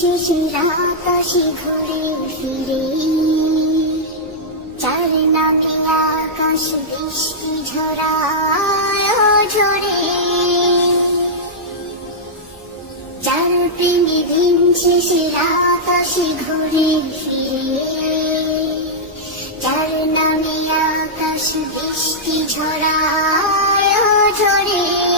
শেষে আকাশে ঘুরে ফিরে, যার নামে আকাশ বৃষ্টি ঝরায় ঝরে, যার প্রেমে দিন শেষে আকাশে ঘুরে ফিরে, যার নামে আকাশ বৃষ্টি ঝরায় ঝরে।